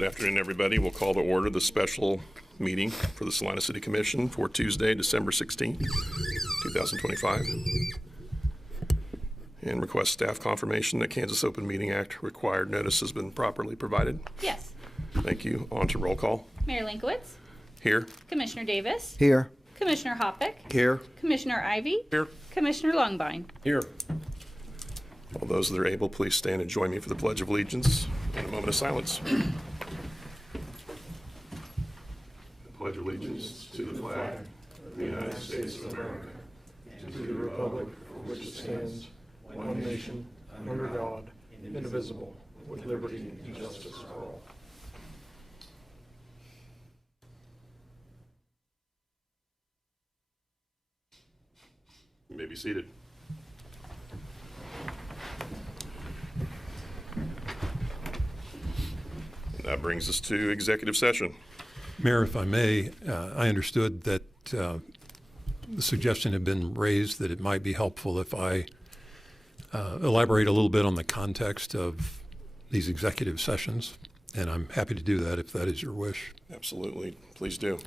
Good afternoon, everybody. We'll call to order the special meeting for the Salina City Commission for Tuesday, December 16th, 2025. And request staff confirmation that Kansas Open Meeting Act required notice has been properly provided. Yes. Thank you. On to roll call. Mayor Linkowitz. Here. Commissioner Davis. Here. Commissioner Hoppeck. Here. Commissioner Ivey. Here. Commissioner Longbine. Here. All those that are able, please stand and join me for the Pledge of Allegiance and a moment of silence. I pledge allegiance to the flag of the United States of America and to the republic for which it stands, one nation, under God, indivisible, with liberty and justice for all. You may be seated. And that brings us to executive session. Mayor, if I may, I understood that the suggestion had been raised that it might be helpful if I elaborate a little bit on the context of these executive sessions, and I'm happy to do that if that is your wish. Absolutely. Please do.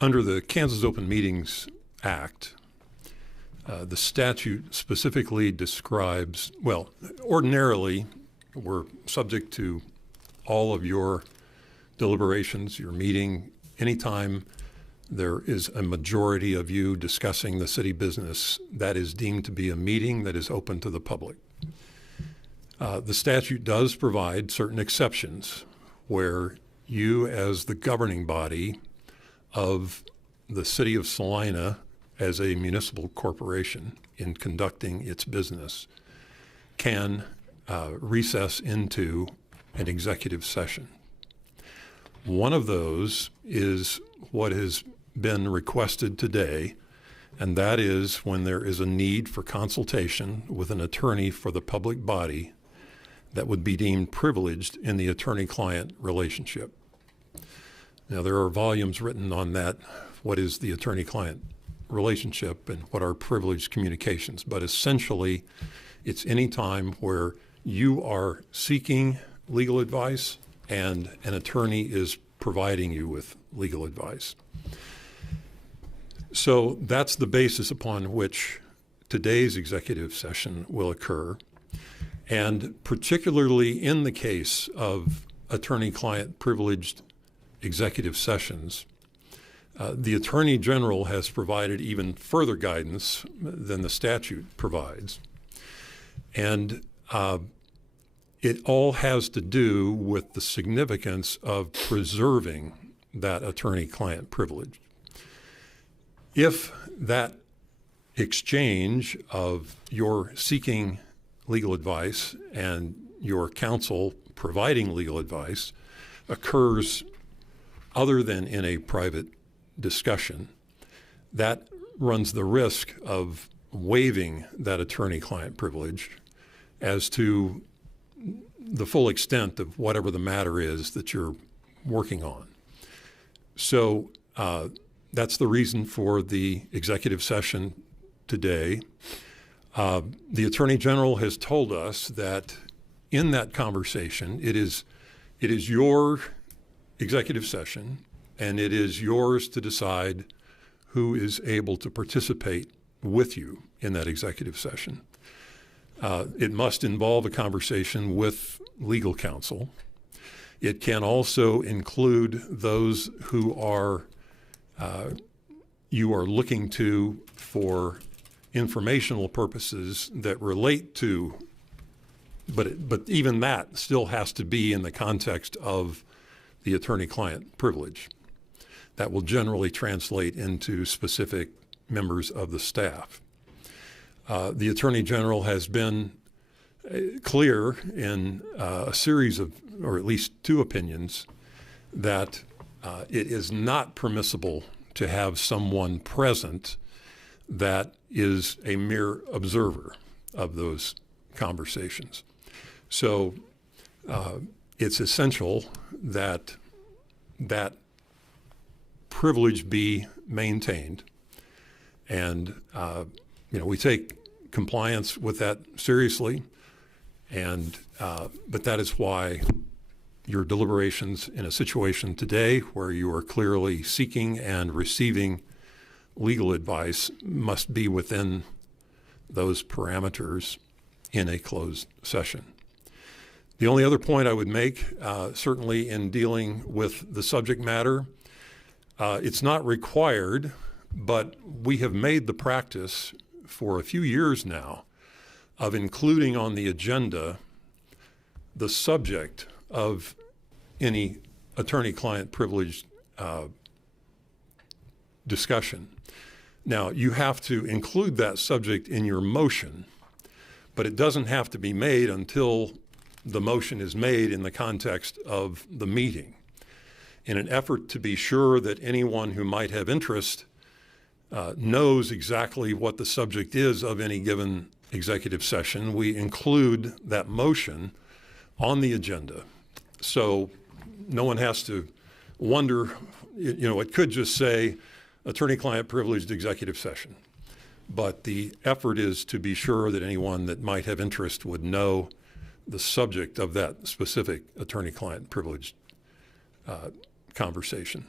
Under the Kansas Open Meetings Act, the statute specifically describes, well, ordinarily we're subject to all of your deliberations, your meeting, anytime there is a majority of you discussing the city business, that is deemed to be a meeting that is open to the public. The statute does provide certain exceptions where you, as the governing body of the city of Salina as a municipal corporation in conducting its business, can recess into an executive session. One of those is what has been requested today, and that is when there is a need for consultation with an attorney for the public body that would be deemed privileged in the attorney-client relationship. Now, there are volumes written on that, what is the attorney-client relationship and what are privileged communications, but essentially it's any time where you are seeking legal advice and an attorney is providing you with legal advice. So that's the basis upon which today's executive session will occur. And particularly in the case of attorney-client privileged executive sessions, the Attorney General has provided even further guidance than the statute provides. And it all has to do with the significance of preserving that attorney-client privilege. If that exchange of your seeking legal advice and your counsel providing legal advice occurs other than in a private discussion, that runs the risk of waiving that attorney-client privilege as to the full extent of whatever the matter is that you're working on. So that's the reason for the executive session today. The Attorney General has told us that in that conversation, it is your executive session, and it is yours to decide who is able to participate with you in that executive session. It must involve a conversation with legal counsel. It can also include those who are you are looking to for informational purposes that relate to, but even that still has to be in the context of the attorney-client privilege. That will generally translate into specific members of the staff. The Attorney General has been clear in a series of, or at least two opinions, that it is not permissible to have someone present that is a mere observer of those conversations. So it's essential that that privilege be maintained. And we take compliance with that seriously. And but that is why your deliberations in a situation today where you are clearly seeking and receiving legal advice must be within those parameters in a closed session. The only other point I would make, certainly in dealing with the subject matter, it's not required, but we have made the practice for a few years now of including on the agenda the subject of any attorney-client privileged discussion. Now, you have to include that subject in your motion, but it doesn't have to be made until the motion is made in the context of the meeting. In an effort to be sure that anyone who might have interest knows exactly what the subject is of any given executive session, we include that motion on the agenda. So no one has to wonder, it could just say attorney-client privileged executive session. But the effort is to be sure that anyone that might have interest would know the subject of that specific attorney-client privileged conversation.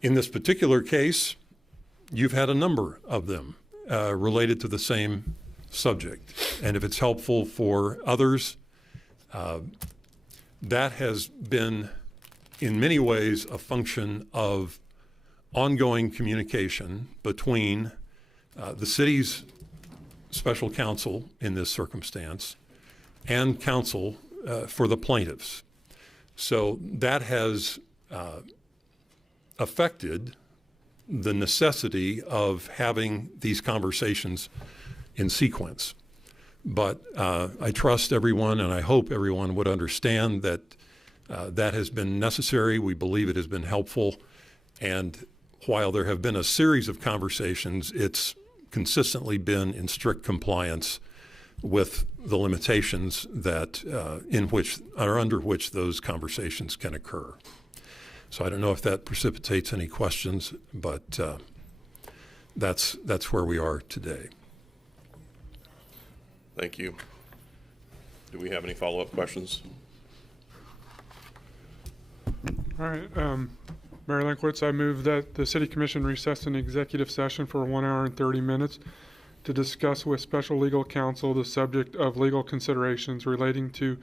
In this particular case, you've had a number of them related to the same subject. And if it's helpful for others, that has been in many ways a function of ongoing communication between the city's special counsel in this circumstance and counsel for the plaintiffs. So that has affected the necessity of having these conversations in sequence. But I trust everyone, and I hope everyone would understand that that has been necessary. We believe it has been helpful. And while there have been a series of conversations, it's consistently been in strict compliance with the limitations that under which those conversations can occur. So I don't know if that precipitates any questions, but that's where we are today. Thank you. Do we have any follow-up questions? All right, Mayor Lankwitz, I move that the City Commission recess an executive session for 1 hour and 30 minutes to discuss with special legal counsel the subject of legal considerations relating to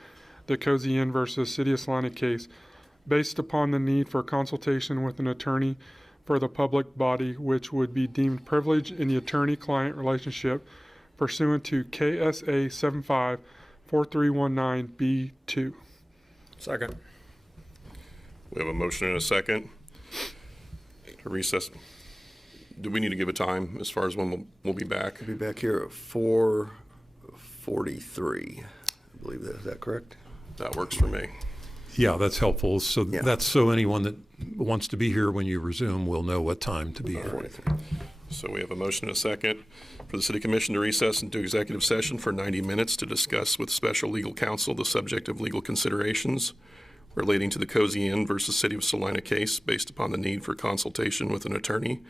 the Cozy Inn versus City of Salina case, based upon the need for consultation with an attorney for the public body, which would be deemed privileged in the attorney-client relationship pursuant to KSA 754319B2. Second. We have a motion and a second to recess. Do we need to give a time as far as when we'll be back? We'll be back here at 4:43. I believe that. Is that correct? That works for me. Yeah, that's helpful. So Yeah. that's so anyone that wants to be here when you resume will know what time to be here. So we have a motion and a second for the City Commission to recess into executive session for 90 minutes to discuss with special legal counsel the subject of legal considerations relating to the Cozy Inn versus City of Salina case, based upon the need for consultation with an attorney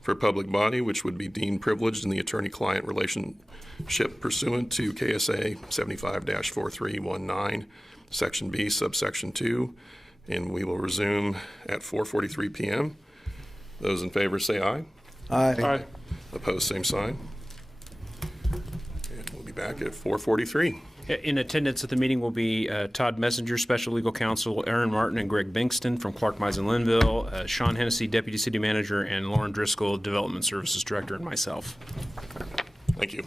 for a public body, which would be deemed privileged in the attorney-client relationship pursuant to KSA 75-4319, Section B, subsection 2, and we will resume at 4:43 p.m. Those in favor say aye. Aye. Opposed, same sign. And we'll be back at 4:43. In attendance at the meeting will be Todd Messenger, Special Legal Counsel, Aaron Martin and Greg Bankston from Clark Mize and Linville, Sean Hennessy, Deputy City Manager, and Lauren Driscoll, Development Services Director, and myself. Thank you.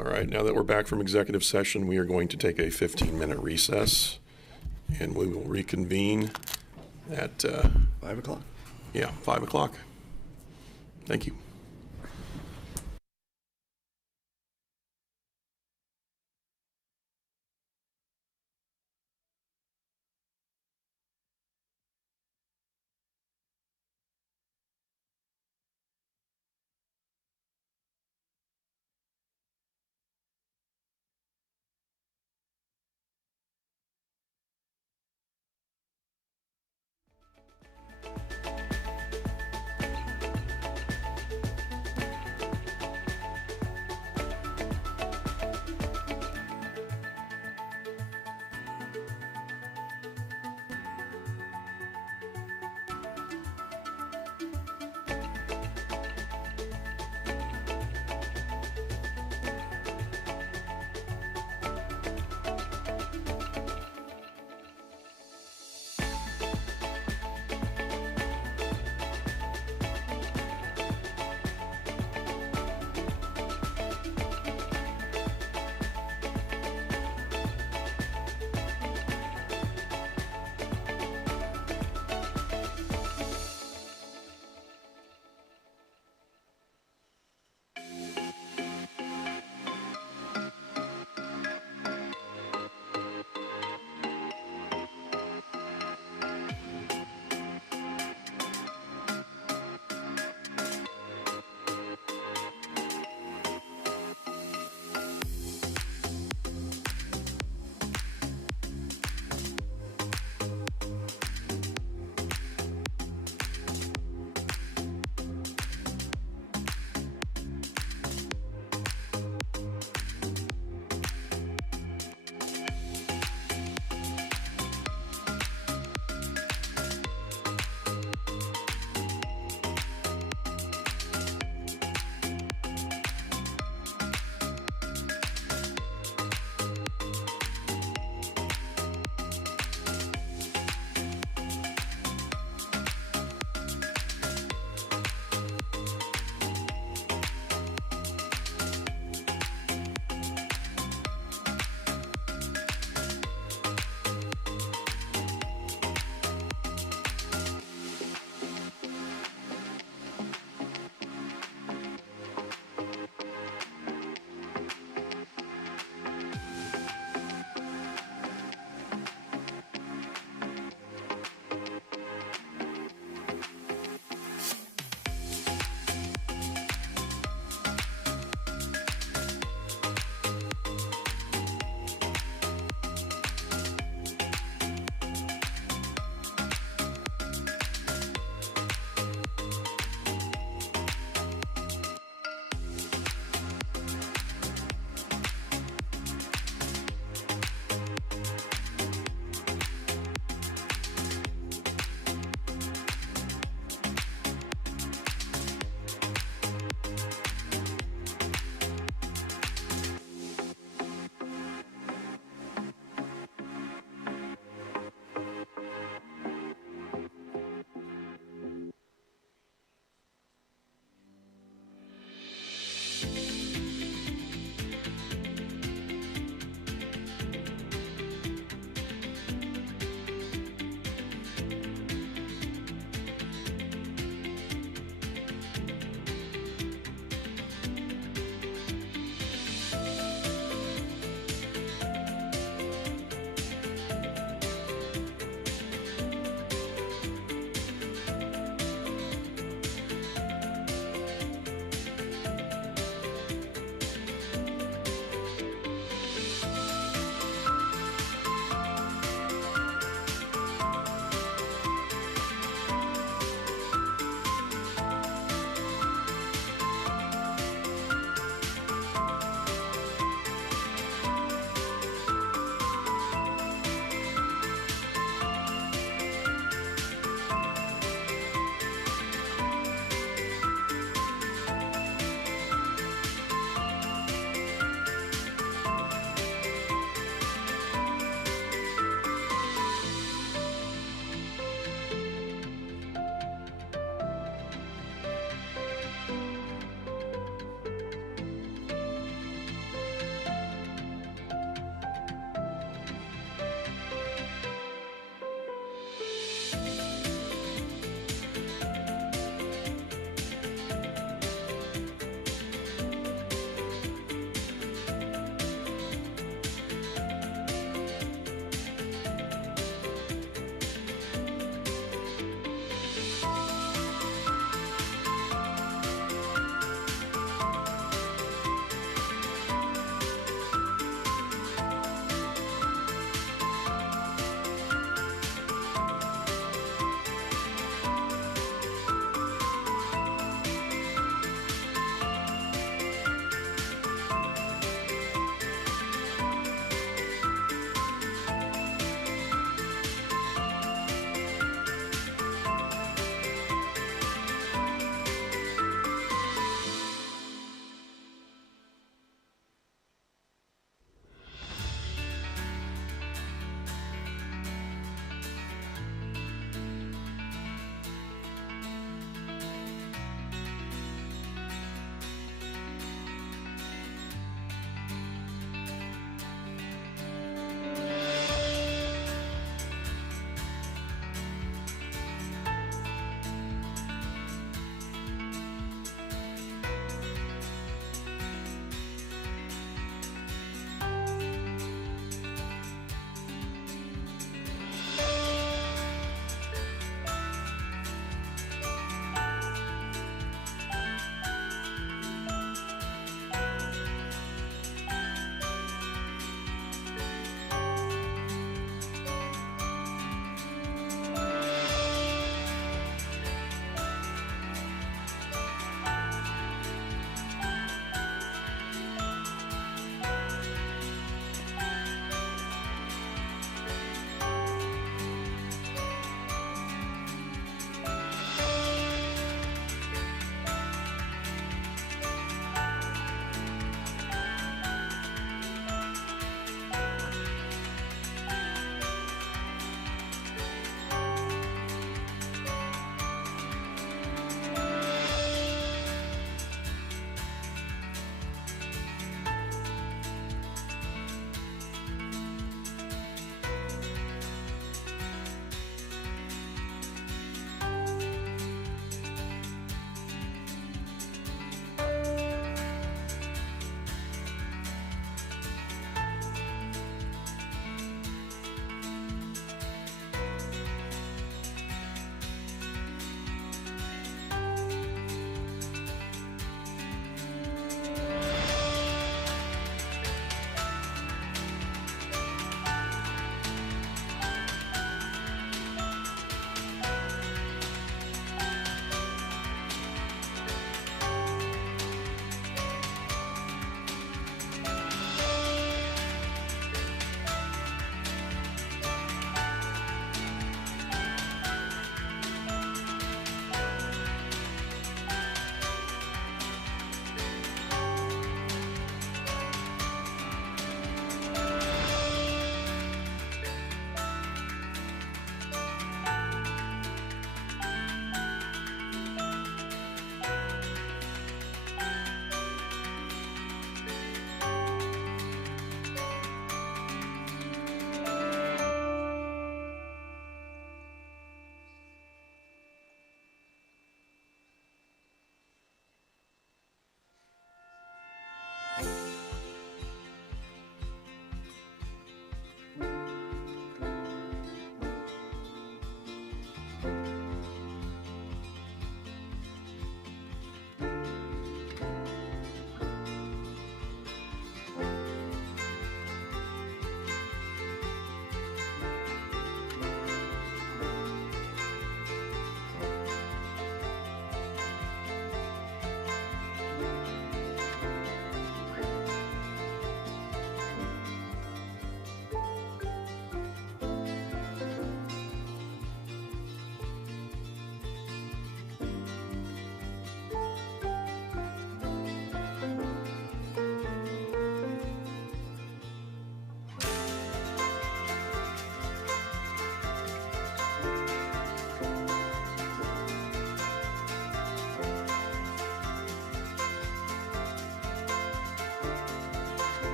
All right, now that we're back from executive session, we are going to take a 15-minute recess, and we will reconvene at, 5 o'clock. 5 o'clock. Thank you.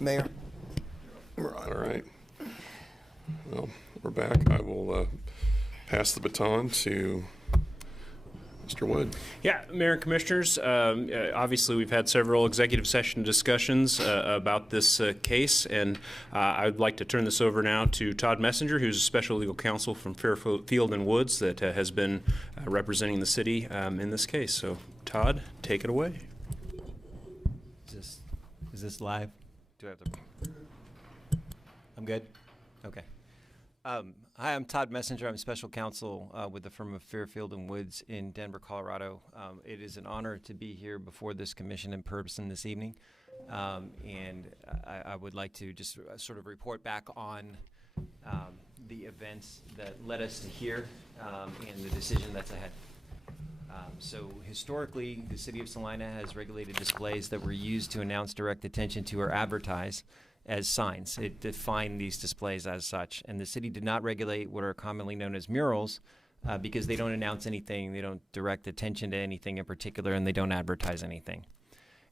Mayor? All right. Well, we're back. I will pass the baton to Mr. Wood. Yeah, Mayor and Commissioners, obviously we've had several executive session discussions about this case, and I'd like to turn this over now to Todd Messenger, who's a special legal counsel from Fairfield and Woods that has been representing the city in this case. So, Todd, take it away. Is this live? Do I have to? I'm good? Okay. Hi, I'm Todd Messenger. I'm special counsel with the firm of Fairfield and Woods in Denver, Colorado. It is an honor to be here before this commission in person this evening. And I would like to just sort of report back on the events that led us to here and the decision that's ahead. So historically, the city of Salina has regulated displays that were used to announce, direct attention to, or advertise as signs. It defined these displays as such. And the city did not regulate what are commonly known as murals because they don't announce anything, they don't direct attention to anything in particular, and they don't advertise anything.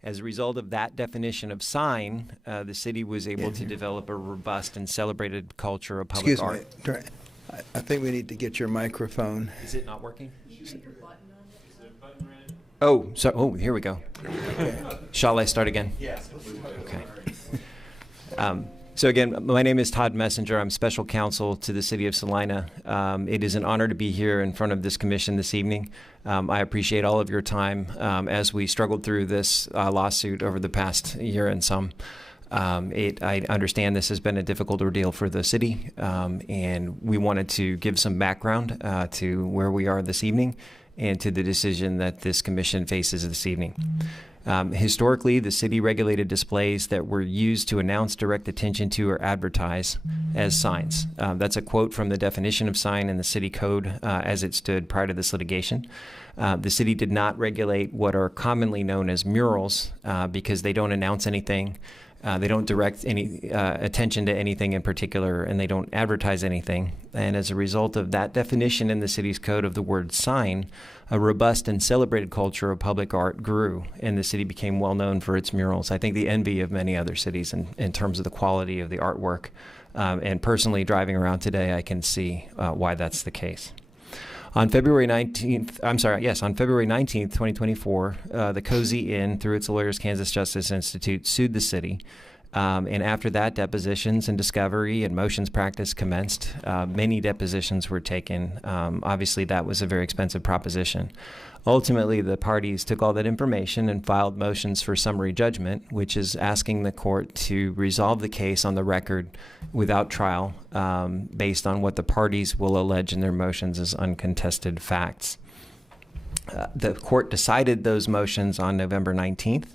As a result of that definition of sign, the city was able to develop a robust and celebrated culture of public art. Excuse me, I think we need to get your microphone. Is it not working? Oh, so, oh, here we go. Shall I start again? Yes. Okay. So again, my name is Todd Messenger. I'm special counsel to the city of Salina. It is an honor to be here in front of this commission this evening. I appreciate all of your time as we struggled through this lawsuit over the past year and some. I understand this has been a difficult ordeal for the city, and we wanted to give some background to where we are this evening and to the decision that this commission faces this evening. Historically, the city regulated displays that were used to announce, direct attention to, or advertise as signs. That's a quote from the definition of sign in the city code as it stood prior to this litigation. The city did not regulate what are commonly known as murals because they don't announce anything. They don't direct any attention to anything in particular, and they don't advertise anything. And as a result of that definition in the city's code of the word sign, a robust and celebrated culture of public art grew, and the city became well known for its murals. I think the envy of many other cities in terms of the quality of the artwork. And personally, driving around today, I can see why that's the case. On February 19th, on February 19th, 2024, the Cozy Inn, through its lawyers, Kansas Justice Institute, sued the city. And after that, depositions and discovery and motions practice commenced. Many depositions were taken. Obviously, that was a very expensive proposition. Ultimately, the parties took all that information and filed motions for summary judgment, which is asking the court to resolve the case on the record without trial based on what the parties will allege in their motions as uncontested facts. The court decided those motions on November 19th,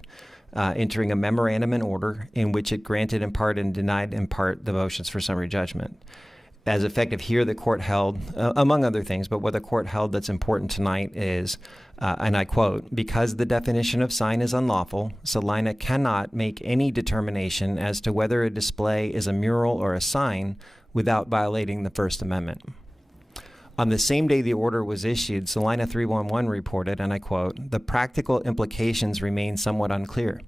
entering a memorandum and order in which it granted in part and denied in part the motions for summary judgment. As effective here, the court held, among other things, but what the court held that's important tonight is, and I quote, because the definition of sign is unlawful, Salina cannot make any determination as to whether a display is a mural or a sign without violating the First Amendment. On the same day the order was issued, Salina 311 reported, and I quote, the practical implications remain somewhat unclear.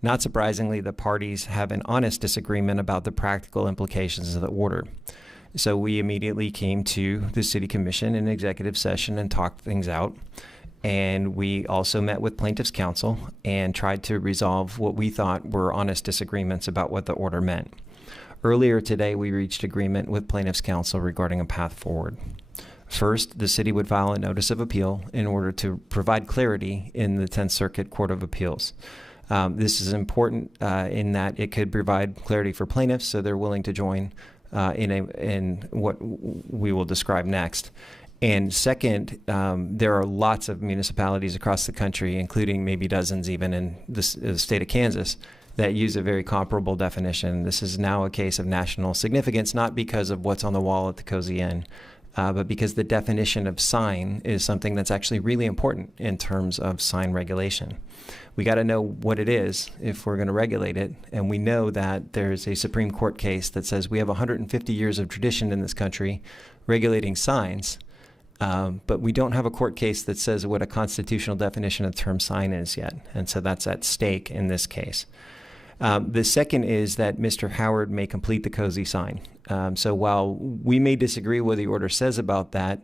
Not surprisingly, the parties have an honest disagreement about the practical implications of the order. So we immediately came to the city commission in executive session and talked things out. And we also met with plaintiff's counsel and tried to resolve what we thought were honest disagreements about what the order meant. Earlier today, we reached agreement with plaintiff's counsel regarding a path forward. First, the city would file a notice of appeal in order to provide clarity in the 10th Circuit Court of Appeals. This is important in that it could provide clarity for plaintiffs, so they're willing to join in what we will describe next. And second, there are lots of municipalities across the country, including maybe dozens even in the state of Kansas, that use a very comparable definition. This is now a case of national significance, not because of what's on the wall at the Cozy Inn, but because the definition of sign is something that's actually really important in terms of sign regulation. We got to know what it is if we're going to regulate it, and we know that there's a Supreme Court case that says we have 150 years of tradition in this country regulating signs, but we don't have a court case that says what a constitutional definition of the term sign is yet, and so that's at stake in this case. The second is that Mr. Howard may complete the cozy sign. So while we may disagree what the order says about that,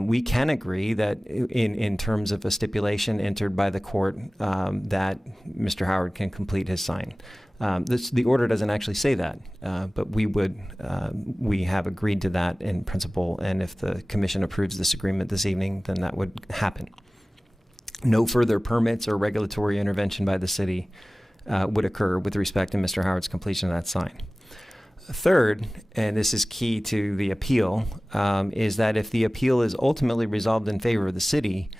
we can agree that in terms of a stipulation entered by the court that Mr. Howard can complete his sign. The order doesn't actually say that, but we have agreed to that in principle, and if the commission approves this agreement this evening, then that would happen. No further permits or regulatory intervention by the city would occur with respect to Mr. Howard's completion of that sign. Third, and this is key to the appeal, is that if the appeal is ultimately resolved in favor of the city,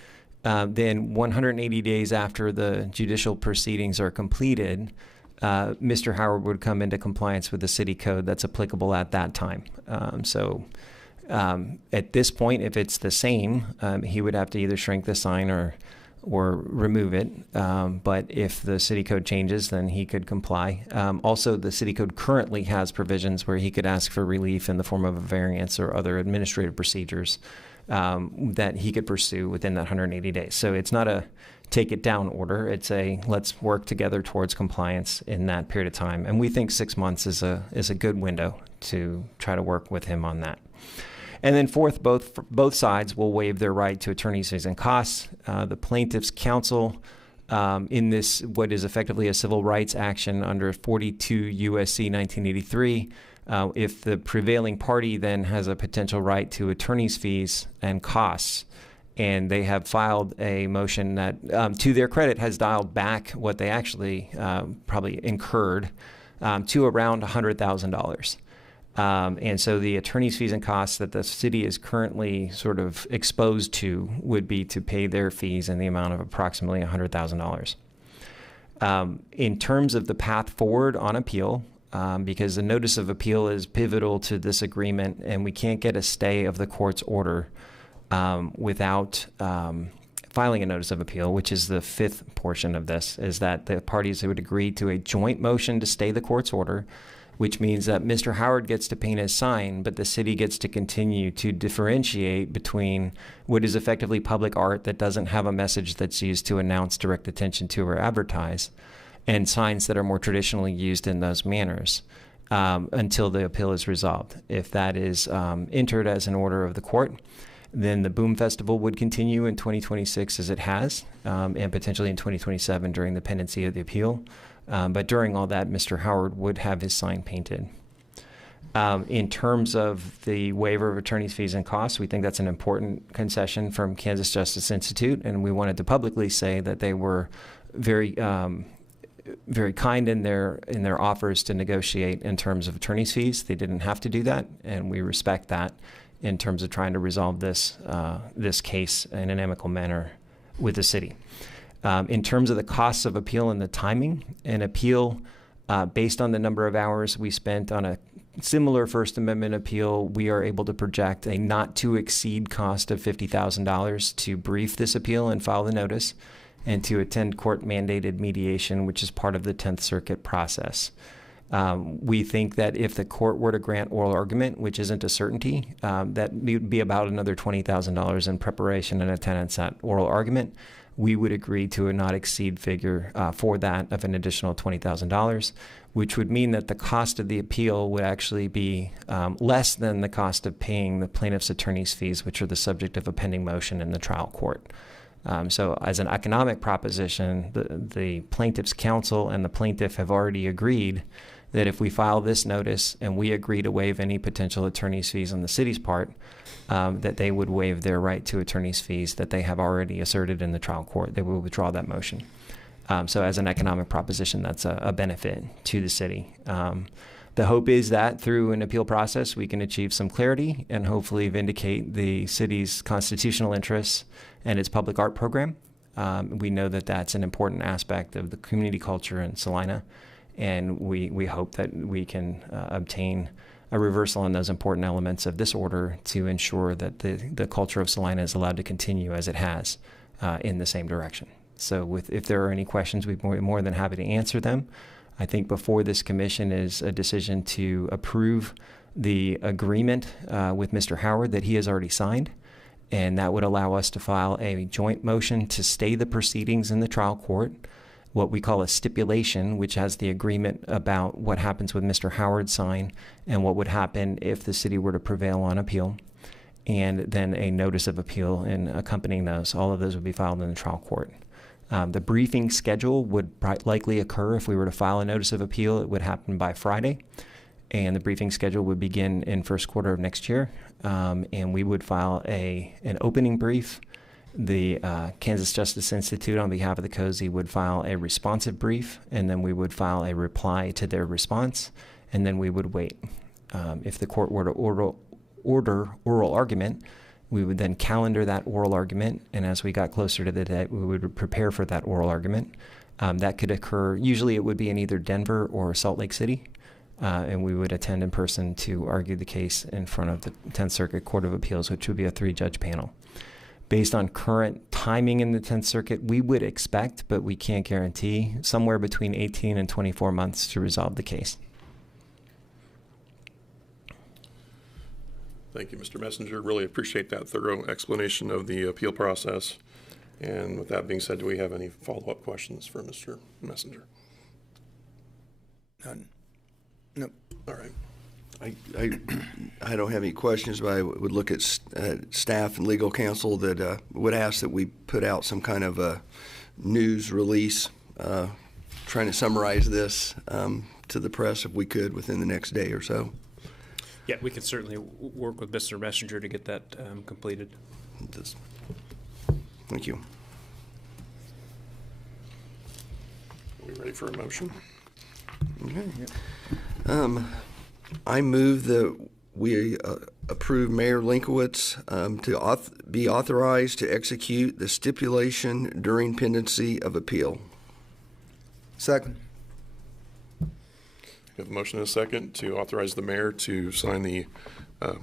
then 180 days after the judicial proceedings are completed, Mr. Howard would come into compliance with the city code that's applicable at that time. At this point, if it's the same, he would have to either shrink the sign or remove it. But if the city code changes, then he could comply. Also, the city code currently has provisions where he could ask for relief in the form of a variance or other administrative procedures that he could pursue within that 180 days. So it's not a take it down order. It's a let's work together towards compliance in that period of time. And we think 6 months is a good window to try to work with him on that. And then fourth, both sides will waive their right to attorney's fees and costs. The plaintiff's counsel in this, what is effectively a civil rights action under 42 U.S.C. 1983, if the prevailing party then has a potential right to attorney's fees and costs, and they have filed a motion that, to their credit, has dialed back what they actually probably incurred to around $100,000. And so the attorney's fees and costs that the city is currently sort of exposed to would be to pay their fees in the amount of approximately $100,000. In terms of the path forward on appeal, because the notice of appeal is pivotal to this agreement, and we can't get a stay of the court's order without filing a notice of appeal, which is the fifth portion of this, is that the parties would agree to a joint motion to stay the court's order, which means that Mr. Howard gets to paint his sign, but the city gets to continue to differentiate between what is effectively public art that doesn't have a message that's used to announce, direct attention to, or advertise, and signs that are more traditionally used in those manners until the appeal is resolved. If that is entered as an order of the court, then the Boom Festival would continue in 2026 as it has, and potentially in 2027 during the pendency of the appeal. But during all that, Mr. Howard would have his sign painted. In terms of the waiver of attorney's fees and costs, we think that's an important concession from Kansas Justice Institute, and we wanted to publicly say that they were very kind in their offers to negotiate in terms of attorney's fees. They didn't have to do that, and we respect that in terms of trying to resolve this case in an amicable manner with the city. In terms of the costs of appeal and the timing, an appeal based on the number of hours we spent on a similar First Amendment appeal, we are able to project a not to exceed cost of $50,000 to brief this appeal and file the notice, and to attend court mandated mediation, which is part of the 10th Circuit process. We think that if the court were to grant oral argument, which isn't a certainty, that would be about another $20,000 in preparation and attendance at oral argument. We would agree to a not exceed figure for that of an additional $20,000, which would mean that the cost of the appeal would actually be less than the cost of paying the plaintiff's attorney's fees, which are the subject of a pending motion in the trial court. So as an economic proposition, the plaintiff's counsel and the plaintiff have already agreed that if we file this notice and we agree to waive any potential attorney's fees on the city's part, that they would waive their right to attorney's fees that they have already asserted in the trial court. They will withdraw that motion. So as an economic proposition, that's a benefit to the city. The hope is that through an appeal process, we can achieve some clarity and hopefully vindicate the city's constitutional interests and its public art program. We know that that's an important aspect of the community culture in Salina, and we hope that we can obtain a reversal on those important elements of this order to ensure that the culture of Salina is allowed to continue as it has in the same direction. So if there are any questions, we'd be more than happy to answer them. I think before this commission is a decision to approve the agreement with Mr. Howard that he has already signed, and that would allow us to file a joint motion to stay the proceedings in the trial court. what we call a stipulation, which has the agreement about what happens with Mr. Howard's sign and what would happen if the city were to prevail on appeal, and then a notice of appeal and accompanying those. All of those would be filed in the trial court. The briefing schedule would likely occur if we were to file a notice of appeal. It would happen by Friday, and the briefing schedule would begin in first quarter of next year. And we would file an opening brief. The Kansas Justice Institute, on behalf of the COSI, would file a responsive brief, and then we would file a reply to their response, and then we would wait. If the court were to order oral argument, we would then calendar that oral argument, and as we got closer to the date, we would prepare for that oral argument. That could occur, usually it would be in either Denver or Salt Lake City, and we would attend in person to argue the case in front of the 10th Circuit Court of Appeals, which would be a 3-judge panel. Based on current timing in the 10th Circuit, we would expect, but we can't guarantee, somewhere between 18 and 24 months to resolve the case. Thank you, Mr. Messenger. Really appreciate that thorough explanation of the appeal process. And with that being said, do we have any follow-up questions for Mr. Messenger? None. Nope. All right. I don't have any questions, but I would look at staff and legal counsel that would ask that we put out some kind of a news release trying to summarize this to the press if we could within the next day or so. Yeah, we can certainly work with Mr. Messenger to get that completed. Thank you. Are we ready for a motion? Okay. I move that we approve Mayor Linkowitz to be authorized to execute the stipulation during pendency of appeal. Second. We have a motion and a second to authorize the mayor to sign the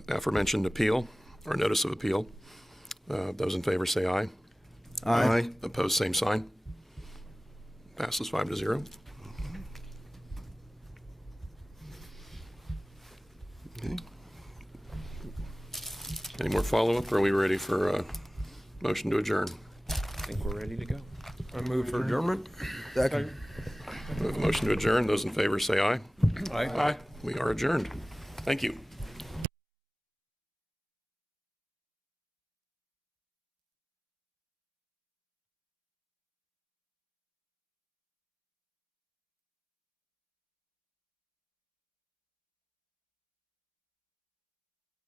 aforementioned appeal or notice of appeal. Those in favor say aye. Aye. Opposed, same sign. Passes 5-0. Okay. Any more follow-up, or are we ready for a motion to adjourn? I think we're ready to go. I move for adjournment. Second. We have a motion to adjourn. Those in favor say aye. Aye. We are adjourned. Thank you.